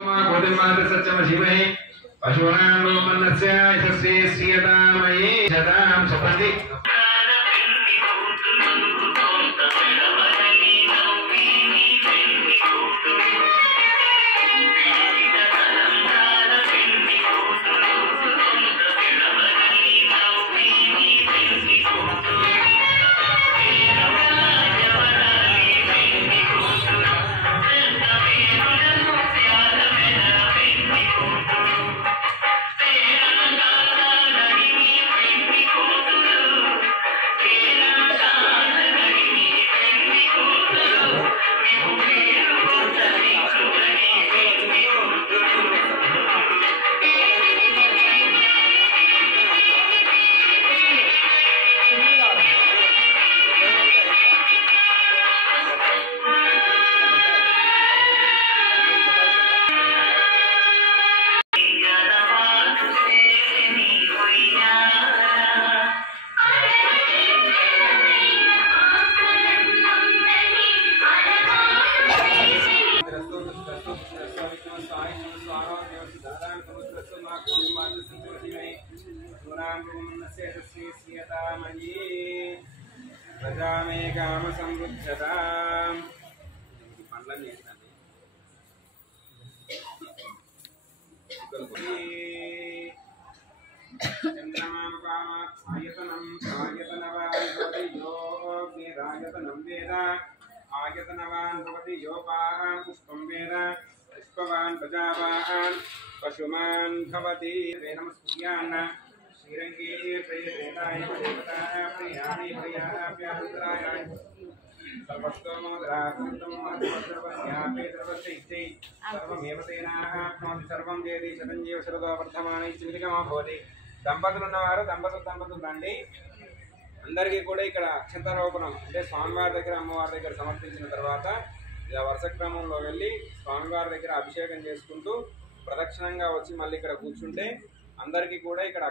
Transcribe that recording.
सत्यमधीमहि पशूनां गोमन्नस्य यशस्वी श्रियतामयि शतां सपदि प्रजामे काम समृद्धतां पंड्लन्नि चन्द्रमां कामात् आयतनम् आयतनवान् भवति योऽग्निरायतनं वेद आयतनवान् भवति योपान् पुष्पं वेद पुष्पवान् प्रजावान् पशुमान् भवति नमस्कुर्यान् श्रीरंगे प्रियदेताय देवताय प्रियाणि प्रियाभ्यान्तराय सर्वस्तोमोदराकृतं सर्वस्यापि सर्वस्यैश्चै सर्वमेव तेनाप्नोति सर्वं जयति शतञ्जीव शरदो वर्धमाने चिन्तिकमा भवति దంపతులు ఉన్నవారు దంపతులు రండి అందరికీ కూడా ఇక్కడ అక్షంతరోపణం అంటే స్వామివారి దగ్గర అమ్మవారి దగ్గర సమర్పించిన తర్వాత ఇలా వరుస క్రమంలో వెళ్ళి స్వామివారి దగ్గర అభిషేకం చేసుకుంటూ ప్రదక్షిణంగా వచ్చి మళ్ళీ ఇక్కడ కూర్చుంటే అందరికీ కూడా ఇక్కడ